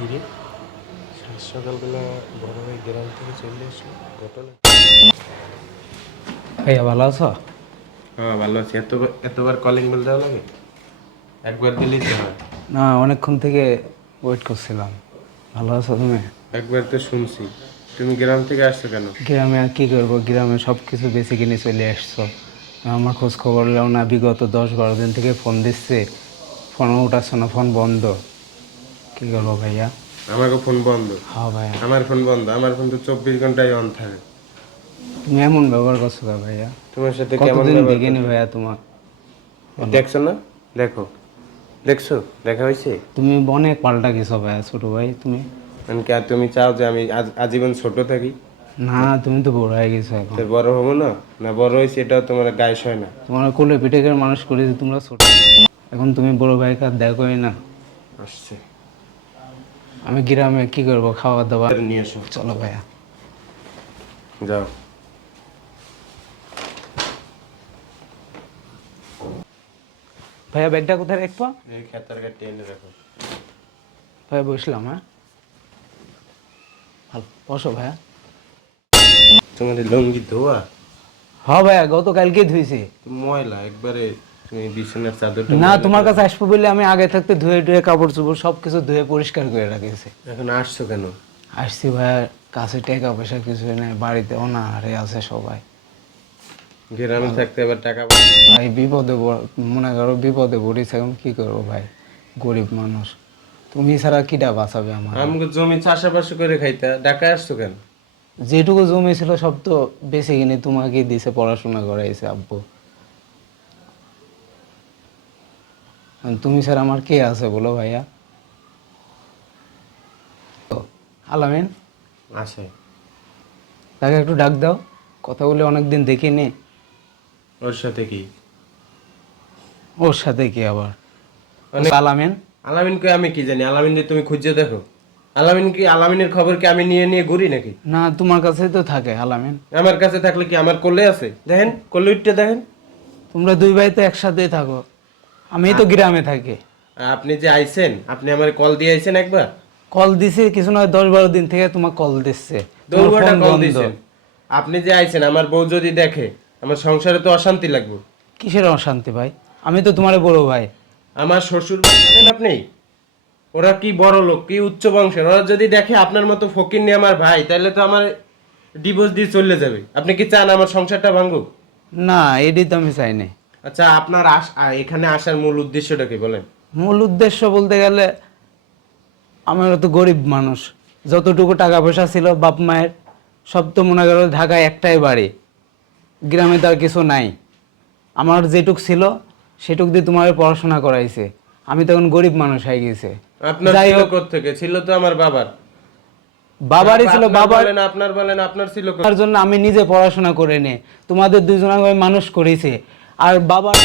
কি রে সাত সকালবেলা বড় ভাই গ্রাম থেকে চলে আসলো ঘটনা। ভাইয়া ভালো আছো? হ্যাঁ ভালো আছি। এতবার এতবার কলিং বেল দেওয়া লাগে? একবার দিলেই তো হয়। না অনেকক্ষণ থেকে ওয়েট করছিলাম। ভালো আছো তুমি? একবার তো শুনছি। তুমি গ্রাম থেকে আসছো কেন? গ্রামে আর কী করব? গ্রামে সব কিছু বেশি কিনে চলে আসছো। আমার খোঁজ খবর নেও না বিগত দশ বারো দিন থেকে ফোন দিচ্ছে। ফোনও উঠাচ্ছ না ফোন বন্ধ। কী করব ভাইয়া? আমাকে ফোন বন্ধ। হ্যাঁ ভাইয়া। আমার ফোন বন্ধ আমার ফোন তো চব্বিশ ঘন্টায় অন থাকে। তুমি এমন ব্যবহার করছ কেন ভাইয়া? তোমার সাথে কেমন দেখিনি ভাইয়া তোমার? দেখছ না? দেখো। দেখছ? দেখা হয়েছে? তুমি অনেক পাল্টা গেছো ভাইয়া ছোট ভাই তুমি? মানে কি আর তুমি চাও যে আমি আজ- আজীবন ছোট থাকি? না তুমি তো বড় হয়ে গেছো এখন। তো বড় হব না? না বড় হয়েছে এটা তোমার গায়ে হয় না। তোমার কোলে পিঠে করে মানুষ করেছে তোমরা ছোট। এখন তুমি বড় ভাইকে আর দেখোই না। আসছে। আমি গ্রামে কি করব খাওয়া দাওয়া? নিয়ে এসো চলো ভাইয়া। যাও। ভাইয়া ব্যাগটা কোথায় রাখব? এই খেতার গাড়ি এনে রাখো। ভাইয়া বসলাম হ্যাঁ? ভালো বসো ভাইয়া। তোমার লুঙ্গি ধোয়া? হ্যাঁ ভাইয়া গতকালকে ধুইছি। ময়লা একবারে তুমি বিছানার চাদরটা না তোমার কাছে আসব বলে আমি আগে থাকতে ধুয়ে ধুয়ে কাপড় চোপড় সব কিছু ধুয়ে পরিষ্কার করে রাখিছি এখন আসছো কেন? আসছি ভাইয়া কাছে টাকা পয়সা কিছু নেই বাড়িতে অনাহারে আছে সবাই। গ্রামে থাকতে আবার টাকা ভাই বিপদে মনে করো বিপদে এখন কি করব ভাই? গরিব মানুষ। তুমি ছাড়া কিটা বাঁচাবে আমার আমাকে জমি চাষাবাস করে খাইতা ঢাকায় আসছো কেন? যেটুকু জমি ছিল সব তো বেশি কিনে তোমাকে দিছে পড়াশোনা করাইছে আব্বু আর তুমি স্যার আমার কে আছে বলো ভাইয়া? আলামিন? আসে তাকে একটু ডাক দাও কথা বলে অনেকদিন দেখি নে। ওর সাথে কি? ওর সাথে কি আবার? অনেক- আলামিন। আলামিনকে আমি কি জানি? আলামিন তুমি খুঁজে দেখো। আলামিন কি আলামিনের খবর কি আমি নিয়ে নিয়ে ঘুরি নাকি? না তোমার কাছে তো থাকে আলামিন। আমার কাছে থাকলে কি আমার কোলে আছে? দেখেন কোলে উঠতে দেখেন। তোমরা দুই ভাই তো একসাথেই থাকো। আমি তো গ্রামে থাকি। আপনি যে আইছেন আপনি আমার কল দিয়ে আইছেন একবার? কল দিছে কিছু নয় দশ বারো দিন থেকে তোমার কল দিচ্ছে। কল। আপনি যে আইছেন আমার বউ যদি দেখে আমার সংসারে তো অশান্তি লাগবে। কিসের অশান্তি ভাই? আমি তো তোমার বড় ভাই। আমার শ্বশুর আপনি? ওরা কি বড় লোক কি উচ্চ বংশের? ওরা যদি দেখে আপনার মতো ফকির নিয়ে আমার ভাই তাহলে তো আমার ডিভোর্স দিয়ে চলে যাবে। আপনি কি চান আমার সংসারটা ভাঙুক? না এটি তো আমি চাই নাই। আচ্ছা আপনার এখানে আসার মূল উদ্দেশ্যটা কি বলেন? মূল উদ্দেশ্য বলতে গেলে আমরা তো গরিব মানুষ। যতটুকু টাকা পয়সা ছিল বাপ মায়ের সব তো মনে করো ঢাকায় একটাই বাড়ি। গ্রামে তো কিছু নাই। আমার যেটুক ছিল সেটুক দিয়ে তোমার পড়াশোনা করাইছে। আমি তখন গরিব মানুষ হয়ে গেছে। আপনার যাই হোক। থেকে ছিল তো আমার বাবার। বাবারই ছিল বাবার। বলেন আপনার বলেন আপনার ছিল তার জন্য আমি নিজে পড়াশোনা করে নে তোমাদের দুজনে মানুষ করেছি। আর বাবার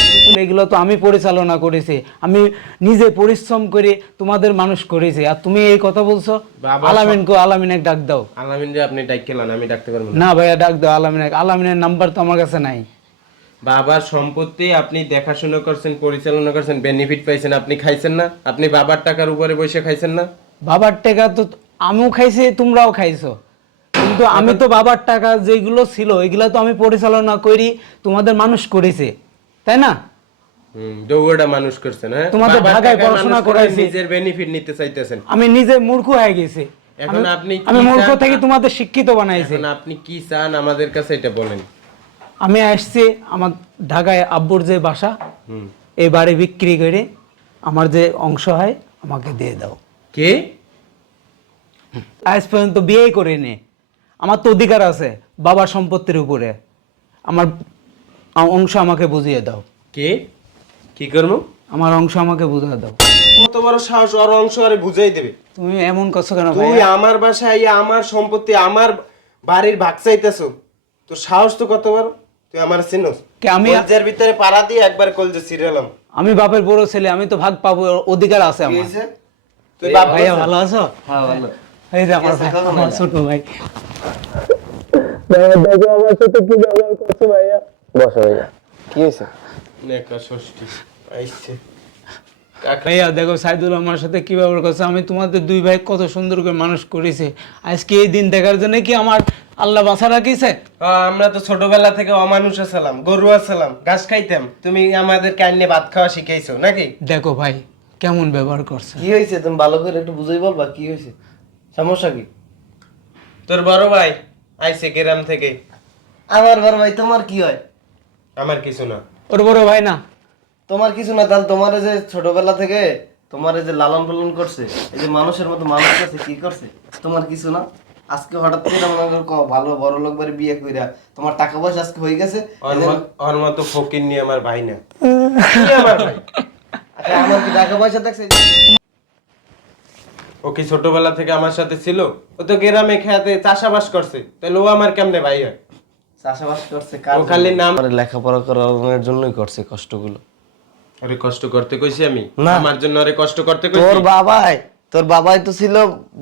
এগুলো তো আমি পরিচালনা করেছি। আমি নিজে পরিশ্রম করে তোমাদের মানুষ করেছি। আর তুমি এই কথা বলছো বাবা আলামিন কো আলামিন ডাক দাও। আলামিন যে আপনি ডাক খেলান আমি ডাকতে পারব না। ভাইয়া ডাক দাও আলামিন আলামিনের নাম্বার তো আমার কাছে নাই। বাবার সম্পত্তি আপনি দেখাশোনা করছেন পরিচালনা করছেন বেনিফিট পাইছেন আপনি খাইছেন না? আপনি বাবার টাকার উপরে বসে খাইছেন না? বাবার টাকা তো আমিও খাইছি তোমরাও খাইছো। কিন্তু আমি তো বাবার টাকা যেগুলো ছিল এগুলো তো আমি পরিচালনা করি তোমাদের মানুষ করেছে। তাই না? দৌড়টা মানুষ করছেন হ্যাঁ তোমাদের ঢাকায় পড়াশোনা করাইছি। নিজের বেনিফিট নিতে চাইতেছেন। আমি নিজে মূর্খ হয়ে গেছি। এখন আপনি আমি মূর্খ থেকে তোমাদের শিক্ষিত বানাইছি। এখন আপনি কি চান? আমাদের কাছে এটা বলেন। আমি আসছি আমার ঢাকায় আব্বুর যে বাসা এই বাড়ি বিক্রি করে আমার যে অংশ হয় আমাকে দিয়ে দাও। কে? আজ পর্যন্ত বিয়েই করিনি। আমার তো অধিকার আছে বাবার সম্পত্তির উপরে। আমার অংশ আমাকে বুঝিয়ে দাও। কে? কি করব? আমার অংশ আমাকে বুঝিয়ে দাও। কত বড় সাহস ওর অংশ আরে বুঝাই দেবে। তুমি এমন করছ কেন ভাই তুই আমার বাসায় আইয়া আমার সম্পত্তি আমার বাড়ির ভাগ চাইতেছো। তোর সাহস তো কত বড়? তুই আমার চিনোস। কে আমি- কলজের ভিতরে পাড়া দিয়ে একবার কল যে সিরিয়ালাম আমি বাপের বড় ছেলে আমি তো ভাগ পাবো অধিকার আছে আমার? তুই বাপ ভাইয়া ভালো আছো? হ্যাঁ ভালো। এই যে আমার ভাই, আমার ছোট ভাই। দেখো আমার সাথে কি ব্যবহার করছ ভাইয়া? বসো ভাইয়া। কি হয়েছে? নেকা ষষ্ঠী আইছে। ভাইয়া দেখো সাইদুল আমার সাথে কি ব্যবহার করছে? আমি তোমাদের দুই ভাই কত সুন্দর করে মানুষ করেছে। আজকে এই দিন দেখার জন্য কি আমার আল্লাহ বাসা রাখিছে? আমরা তো ছোটবেলা থেকে অমানুষ ছিলাম গরু ছিলাম ঘাস খাইতাম। তুমি আমাদের কাইনে ভাত খাওয়া শিখাইছো নাকি? দেখো ভাই কেমন ব্যবহার করছে। কি হয়েছে? তুমি ভালো করে একটু বুঝাই বলবা কি হয়েছে? সমস্যা কি? তোর বড় ভাই আইছে গ্রাম থেকে। আমার বড় ভাই তোমার কি হয়? আমার কিছু না। ওর বড় ভাই না? তোমার কিছু না তাহলে তোমার যে ছোটবেলা থেকে তোমার যে লালন পালন করছে এই যে মানুষের মতো মানুষ করছে কি করছে? তোমার কিছু না? আজকে হঠাৎ করে মনে করো ভালো বড় লোক বাড়ি বিয়ে কইরা তোমার টাকা পয়সা আজকে হয়ে গেছে? ওর ম- মতো ফকির নিয়ে আমার ভাই না। আমার ভাই? আচ্ছা, আমার কি টাকা পয়সা দেখছে? ও কি ছোটবেলা থেকে আমার সাথে ছিল? ও তো গ্রামে খেতে চাষাবাস করছে। তাহলে ও আমার কেমনে ভাই হয়? চাষাবাস করছে ও খালি নাম লেখাপড়া করানোর জন্যই করছে কষ্টগুলো। আরে কষ্ট করতে কইছি আমি? আমার জন্য আরে কষ্ট করতে কইছি? তোর বাবাই তোর বাবাই তো ছিল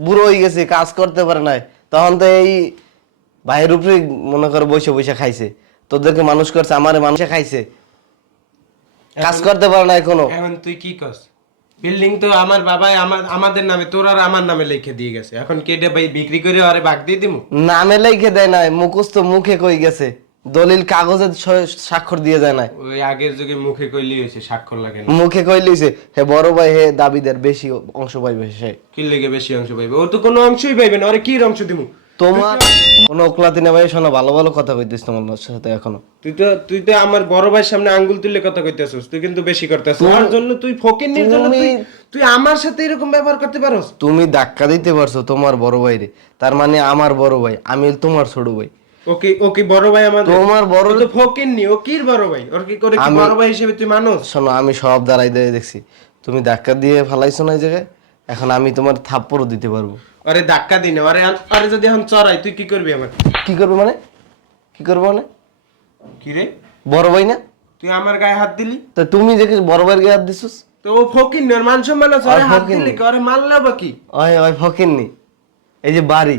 বুড়ো হয়ে গেছে কাজ করতে পারে নাই। তখন তো এই ভাইয়ের উপরে মনে করো বসে বসে খাইছে। তোদেরকে মানুষ করছে আমারে মানুষে খাইছে। কাজ করতে পারে না এখনও। এখন তুই কি কস বিল্ডিং তো আমার বাবাই আমার আমাদের নামে তোর আর আমার নামে লিখে দিয়ে গেছে। এখন কেটে ভাই বিক্রি করে আরে ভাগ দিয়ে দিমু? নামে লেখে দেয় নাই মুখস্থ মুখে কই গেছে। দলিল কাগজে স্বাক্ষর দিয়ে যায় নাই। ওই আগের যুগে মুখে কইলি হয়েছে স্বাক্ষর লাগে না। মুখে কই লইছে হে বড় ভাই হে দাবিদার বেশি অংশ পাইবে সে। কি লেগে বেশি অংশ পাইবে? ও তো কোনো অংশই পাইবে না ওরে কি অংশ দিমু? তোমার কোনো ওকলাতি না ভাই শোনো ভালো ভালো কথা কইতিস তোমার সাথে এখনও। তুই তো তুই তো আমার বড় ভাইয়ের সামনে আঙ্গুল তুলে কথা কইতেছিস তুই কিন্তু বেশি করতেছিস। আর জন্য তুই ফকিন্নির জন্য তুই তুই আমার সাথে এরকম ব্যবহার করতে পারোস? তুমি ধাক্কা দিতে পারছ তোমার বড় ভাইরে তার মানে আমার বড় ভাই আমি তোমার ছোট ভাই। ওকে ওকে বড় ভাই আমাদের? তোমার বড় তো ফকিন্নি ও কি বড় ভাই? ওর কি করে কি বড় ভাই হিসেবে তুই মানুষ? শোনো আমি সব দাঁড়াই দিয়ে দেখছি। তুমি ধাক্কা দিয়ে ফেলাইছো না এই জায়গায়? এখন আমি তোমার থাপ্পড়ও দিতে পারব। আরে ধাক্কা দিনে আরে আরে যদি এখন চড়াই তুই কি করবি আমার? কি করব মানে? কি করব মানে? কি রে? বড় ভাই না? তুই আমার গায়ে হাত দিলি? তা তুমি যে বড় ভাইয়ের গায়ে হাত দিছিস? তো ও ফকিন্নি ওর মান সম্মান আছে আর হাত দিলি কি? ওরে মারলেও বা কি? ওই ওই ফকিননি এই যে বাড়ি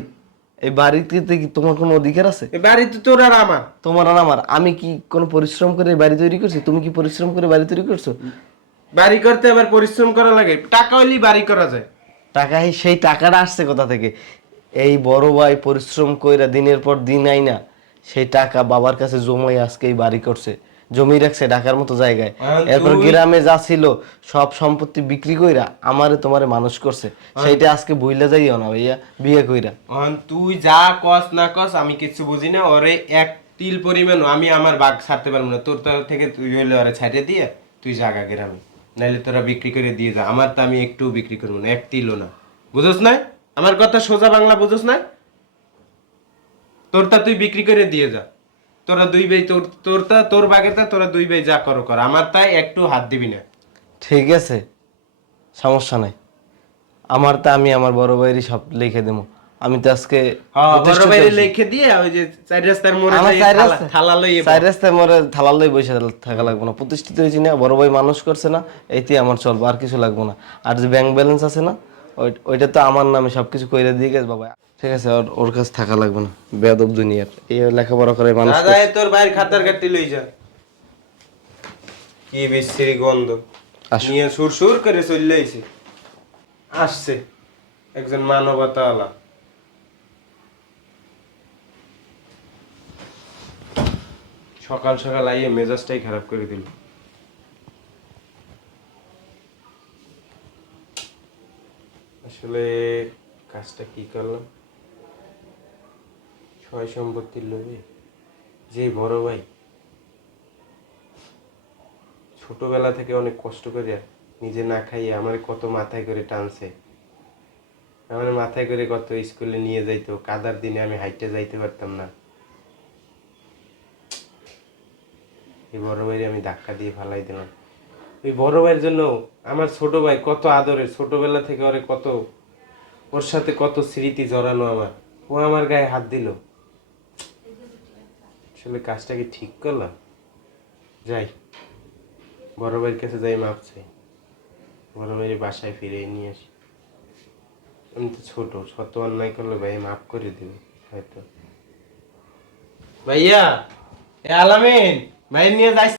এই বাড়িতে কি তোমার কোনো অধিকার আছে? এই বাড়ি তো তোর আর আমার। তোমার আর আমার। আমি কি কোনো পরিশ্রম করে এই বাড়ি তৈরি করছি? তুমি কি পরিশ্রম করে বাড়ি তৈরি করছ? বাড়ি করতে আবার পরিশ্রম করা লাগে। টাকা হইলেই বাড়ি করা যায়। টাকা সেই টাকাটা আসছে কোথা থেকে? এই বড় ভাই পরিশ্রম কইরা দিনের পর দিন আইনা সেই টাকা বাবার কাছে জমাই আজকে এই বাড়ি করছে জমি রাখছে ঢাকার মতো জায়গায়। এরপর গ্রামে যা ছিল সব সম্পত্তি বিক্রি কইরা আমারে তোমারে মানুষ করছে। সেইটা আজকে ভুইলা যাইও না ভাইয়া বিয়ে কইরা। তুই যা কস না কস আমি কিছু বুঝি না ওরে এক তিল পরিমাণ আমি আমার বাঘ ছাড়তে পারব না। তোর তরফ থেকে তুই হইলে ওরে ছাড়িয়ে দিয়ে তুই জাগা গ্রামে। নাইলে তোরা বিক্রি করে দিয়ে যা। আমার তো আমি একটু বিক্রি করব না এক তিলও না বুঝোস না আমার কথা সোজা বাংলা বুঝোস না তোরটা তুই বিক্রি করে দিয়ে যা। তোরা দুই ভাই, তোর, তোরটা, তোর বাগেটা তোরা দুই ভাই যা করো কর। আমার তাই একটু হাত দিবি না। ঠিক আছে, সমস্যা নাই। আমার তা আমি আমার বড় ভাইয়েরই সব লিখে দেবো। আমি তো আজকে হ্যাঁ। লিখে দিয়ে ওই যে চার রাস্তার মোড়ে আমার যাই চার থালা-। চার লই বসে থাকা লাগবে না। প্রতিষ্ঠিত হয়েছি না বড় ভাই মানুষ করছে না এইতেই আমার চলবো আর কিছু লাগবে না। আর যে ব্যাংক ব্যালেন্স আছে না ওইটা তো আমার নামে সবকিছু কইরে দিয়ে গেছে বাবা। ঠিক আছে ওর ওর কাছে থাকা লাগবে না বেদব দুনিয়ার। এই লেখাপড়া করে মানুষ দাদা তোর ভাইয়ের খাতার কাটতে লই যা। কি বিশ্রী গন্ধ। নিয়ে সুর সুর করে চলে আসছে। একজন মানবতাওয়ালা। সকাল সকাল আইয়ে মেজাজটাই খারাপ করে দিল। আসলে কাজটা কি করলাম? ছয় সম্পত্তির লোভে যে বড় ভাই ছোটবেলা থেকে অনেক কষ্ট করে নিজে না খাইয়ে আমার কত মাথায় করে টানছে। আমার মাথায় করে কত স্কুলে নিয়ে যাইতো, কাদার দিনে আমি হাইটে যাইতে পারতাম না। এই বড় ভাইরে আমি ধাক্কা দিয়ে ফালাই দিলাম। ওই বড় ভাইয়ের জন্য আমার ছোট ভাই কত আদরের, ছোটবেলা থেকে ওরে কত, ওর সাথে কত স্মৃতি জড়ানো আমার। ও আমার গায়ে হাত দিল। আসলে কাজটাকে ঠিক করলাম? যাই, বড় ভাইয়ের কাছে যাই, মাপ চাই। বড় ভাইয়ের বাসায় ফিরে নিয়ে আসি। আমি তো ছোট, শত অন্যায় করলে ভাই মাফ করে দেবে, হয়তো। ভাইয়া, এ আলামিন! ভাই নিয়ে যাই